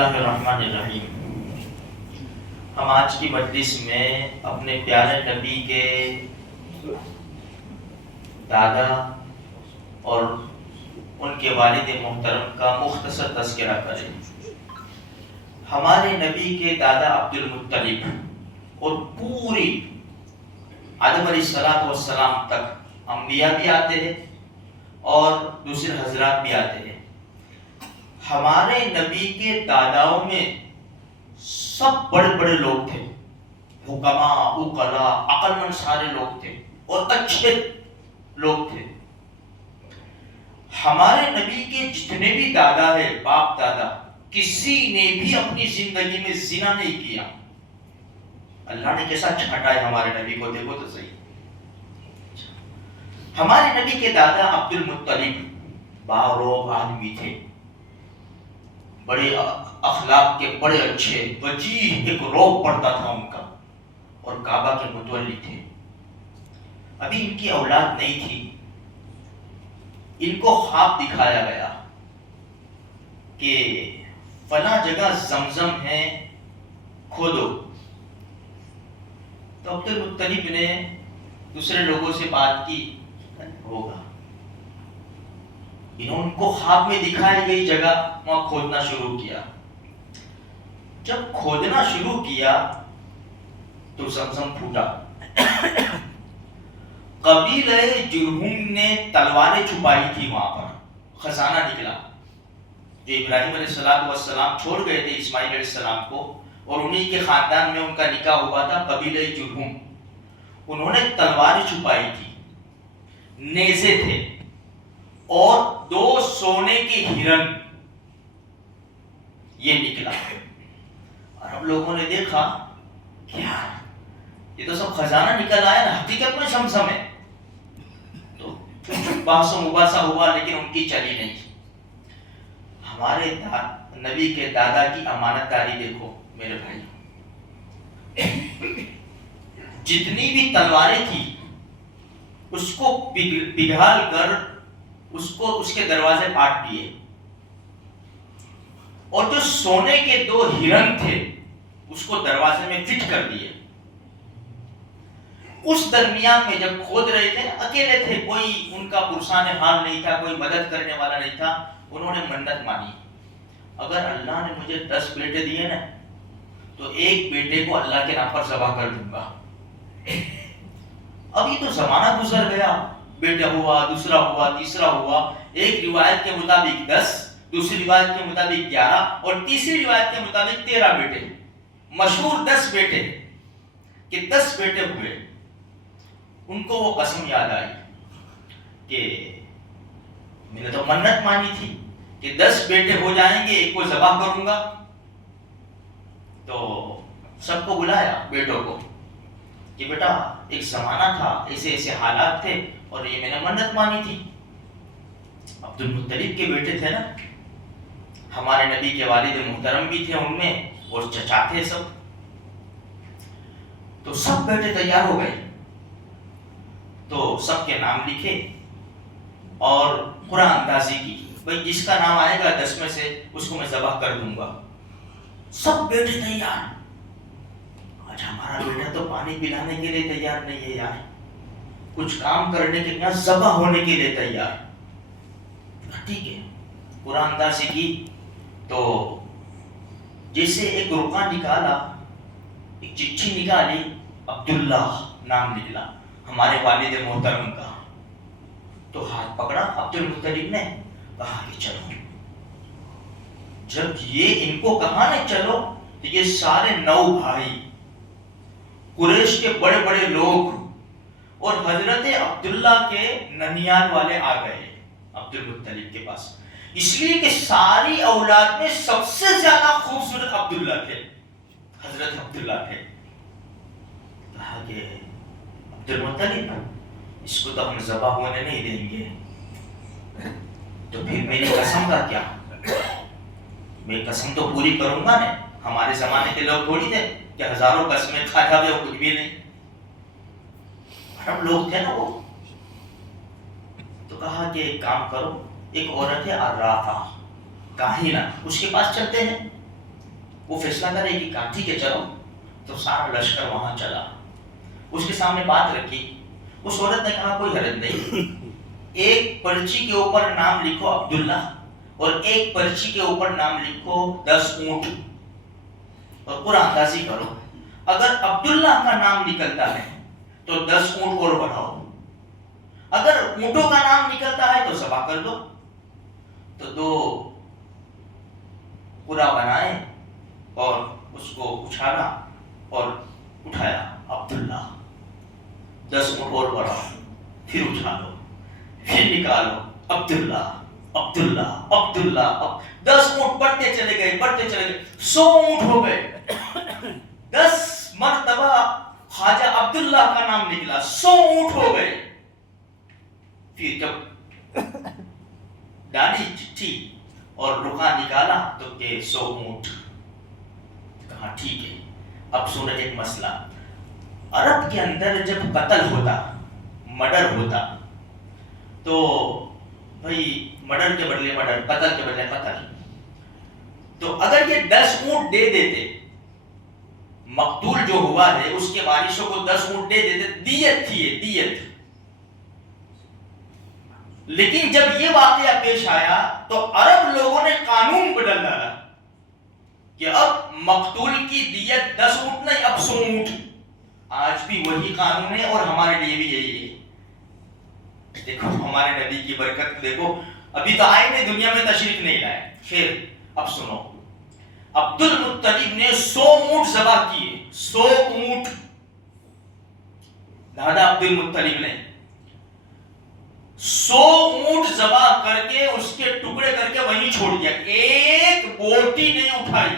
اللہ الرحمن الرحیم۔ ہم آج کی مجلس میں اپنے پیارے نبی کے دادا اور ان کے والد محترم کا مختصر تذکرہ کریں۔ ہمارے نبی کے دادا عبد المطلب اور پوری آدم علیہ السلام تک انبیاء بھی آتے ہیں اور دوسرے حضرات بھی آتے ہیں۔ ہمارے نبی کے داداؤں میں سب بڑے بڑے لوگ تھے، حکماء، عقلاء، عقل مند سارے لوگ تھے اور اچھے لوگ تھے۔ ہمارے نبی کے جتنے بھی دادا ہیں، باپ دادا، کسی نے بھی اپنی زندگی میں زنا نہیں کیا۔ اللہ نے کیسا چھانٹا ہے ہمارے نبی کو، دیکھو تو صحیح۔ ہمارے نبی کے دادا عبد المطلب باروب آدمی تھے، بڑے اخلاق کے، بڑے اچھے، وجیح، ایک روب پڑتا تھا ان کا، اور کعبہ کے متولی تھے۔ ابھی ان کی اولاد نہیں تھی۔ ان کو خواب دکھایا گیا کہ فلاں جگہ زمزم ہے، کھودو۔ تو عبد المطلب نے دوسرے لوگوں سے بات کی، ہوگا۔ انہوں ان کو خواب میں دکھائی گئی جگہ وہاں کھودنا شروع کیا۔ جب کھودنا شروع کیا تو زمزم پھوٹا۔ قبیلہ جرہم نے تلواریں چھپائی تھی وہاں پر، خزانہ نکلا جو ابراہیم علیہ السلام چھوڑ گئے تھے اسماعیل علیہ السلام کو، اور انہی کے خاندان میں ان کا نکاح ہوا تھا، قبیلہ جرہم۔ انہوں نے تلواریں چھپائی تھی، نیزے تھے، اور 2 سونے کے ہرن۔ یہ نکلا اور ہم لوگوں نے دیکھا کہ یار یہ تو سب خزانہ نکل آیا نا، حقیقت میں زمزم ہے۔ تو بحث و مباحثہ ہوا لیکن ان کی چلی نہیں۔ ہمارے نبی کے دادا کی امانت داری دیکھو میرے بھائی، جتنی بھی تلواریں تھی اس کو پگھال کر اس کے دروازے کاٹ دیے، اور جو سونے کے 2 ہرن تھے اس کو دروازے میں فٹ کر دیے۔ اس درمیان میں جب کھود رہے تھے، اکیلے تھے، کوئی ان کا پرسان حال نہیں تھا، کوئی مدد کرنے والا نہیں تھا۔ انہوں نے منت مانی، اگر اللہ نے مجھے 10 بیٹے دیے نا تو ایک بیٹے کو اللہ کے نام پر ذبح کر دوں گا۔ ابھی تو زمانہ گزر گیا، بیٹا ہوا، دوسرا ہوا، تیسرا ہوا۔ ایک روایت کے مطابق 10، دوسری روایت کے مطابق 11، اور تیسری روایت کے مطابق 13 بیٹے، مشہور 10 بیٹے کہ 10 بیٹے ہوئے۔ ان کو وہ قسم یاد آئی کہ میں نے تو منت مانی تھی کہ 10 بیٹے ہو جائیں گے، ایک کو ذبح کروں گا۔ تو سب کو بلایا بیٹوں کو کہ بیٹا ایک زمانہ تھا، ایسے ایسے حالات تھے اور یہ میں نے منت مانی تھی۔ عبد المطلب کے بیٹے تھے نا، ہمارے نبی کے والد محترم بھی تھے ان میں، اور چچا تھے سب۔ تو سب بیٹے تیار ہو گئے، تو سب کے نام لکھے اور قرآن اندازی کی، بھئی جس کا نام آئے گا 10 میں سے اس کو میں ذبح کر دوں گا۔ سب بیٹے تیار۔ آج ہمارا بیٹا تو پانی پلانے کے لیے تیار نہیں ہے یار، کچھ کام کرنے کے لیے، ذبح ہونے کے لیے تیار۔ ٹھیک ہے، قرآن اندازی کی تو جیسے ایک رقعہ نکالا، ایک چٹھی نکالی، عبداللہ نام نکلا ہمارے والد محترم کا۔ تو ہاتھ پکڑا عبد المطلب نے، کہا کہ چلو۔ جب یہ ان کو کہا نا چلو، تو یہ سارے 9 بھائی، قریش کے بڑے بڑے لوگ اور حضرت عبداللہ کے ننیال والے آ گئے عبد المطلب کے پاس، اس لیے کہ ساری اولاد میں سب سے زیادہ خوبصورت عبداللہ تھے، حضرت عبداللہ تھے۔ کہا کہ عبد المطلب اس کو تو ہم ذبح ہونے نہیں دیں گے، تو پھر میری قسم کا کیا؟ میں قسم تو پوری کروں گا نا، ہمارے زمانے کے لوگ تھوڑی تھے کہ ہزاروں قسمیں کھاتا ہوئے کچھ بھی نہیں، ہم لوگ تھے نا وہ۔ تو کہا کہ ایک کام کرو، ایک عورت ہے عرافہ، کاہنہ، اس کے پاس چلتے ہیں، وہ فیصلہ کرے کہ کہا ٹھیک ہے چلو. تو سارا لشکر وہاں چلا, اس کے سامنے بات رکھی. اس عورت نے کہا کوئی حرج نہیں, ایک پرچی کے اوپر نام لکھو عبداللہ, اور ایک پرچی کے اوپر نام لکھو 10 اونٹ, اور قرآن اندازی کرو. اگر عبداللہ کا نام نکلتا ہے تو 10 اونٹ اور بڑھاؤ, اگر اونٹوں کا نام نکلتا ہے تو ذبح کر دو. تو 2 قرآن بنائے اور اس کو اچھالا اور اٹھایا, عبداللہ. 10 اونٹ اور بڑھاؤ, پھر اچھالو, پھر نکالو, عبداللہ عبداللہ عبداللہ. 10 اونٹ بڑھتے چلے گئے, بڑھتے چلے گئے, 100 اونٹ ہو گئے. 10 مرتبہ خواجہ عبداللہ کا نام نکلا, 100 اونٹ ہو گئے. پھر جب ڈالی چٹھی اور رکا نکالا تو کہ 100 اونٹ. کہا ٹھیک ہے. اب سنو ایک مسئلہ, عرب کے اندر جب قتل ہوتا, مرڈر ہوتا, تو بھائی مرڈر کے بدلے مرڈر, قتل کے بدلے قتل. تو اگر یہ 10 اونٹ دے دیتے, مقتول جو ہوا ہے اس کے وارثوں کو 10 اونٹ دے دیتے, دیت تھی یہ, دیت. لیکن جب یہ واقعہ پیش آیا تو عرب لوگوں نے قانون بدل ڈالا کہ اب مقتول کی دیت 10 اونٹ نہیں, اب 100 اونٹ. آج بھی وہی قانون ہے اور ہمارے لیے بھی یہی ہے. دیکھو ہمارے نبی کی برکت دیکھو, ابھی تو آئے نے دنیا میں تشریف نہیں لائے. خیر اب سنو, عبد المطلب نے 100 اونٹ ذبح کیے, 100 اونٹ. دادا عبد المطلب نے 100 اونٹ ذبح کر کے اس کے ٹکڑے کر کے وہیں چھوڑ دیا, ایک بوٹی نہیں اٹھائی.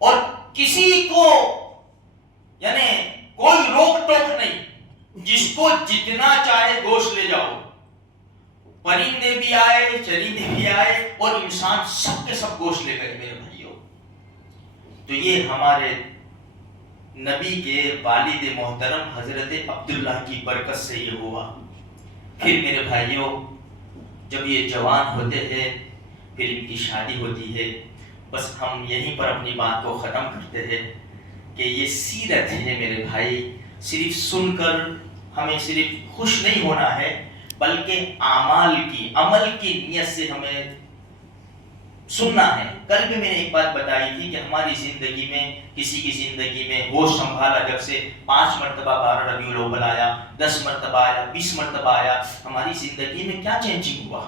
اور کسی کو یعنی کوئی روک ٹوک نہیں, جس کو جتنا چاہے گوشت لے جاؤ. پرندے بھی آئے, چرندے بھی آئے, اور انسان سب کے سب گوشت لے گئے میرے بھائیوں. تو یہ ہمارے نبی کے والد محترم حضرت عبداللہ کی برکت سے یہ ہوا. پھر میرے بھائیوں جب یہ جوان ہوتے ہیں, پھر ان کی شادی ہوتی ہے. بس ہم یہیں پر اپنی بات کو ختم کرتے ہیں کہ یہ سیرت ہے میرے بھائی. صرف سن کر ہمیں صرف خوش نہیں ہونا ہے, بلکہ اعمال کی, عمل کی نیت سے ہمیں سننا ہے. کل بھی میں نے ایک بات بتائی تھی کہ ہماری زندگی میں, کسی کی زندگی میں ہوش سنبھالا جب سے 5 مرتبہ 12 ربیع الاول آیا, 10 مرتبہ آیا, 20 مرتبہ آیا, ہماری زندگی میں کیا چینجنگ ہوا,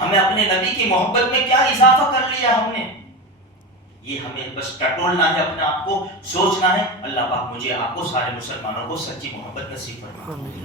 ہمیں اپنے نبی کی محبت میں کیا اضافہ کر لیا ہم نے. یہ ہمیں بس ٹٹولنا ہے, اپنے آپ کو سوچنا ہے. اللہ پاک مجھے آپ کو سارے مسلمانوں کو سچی محبت نصیب فرمائے.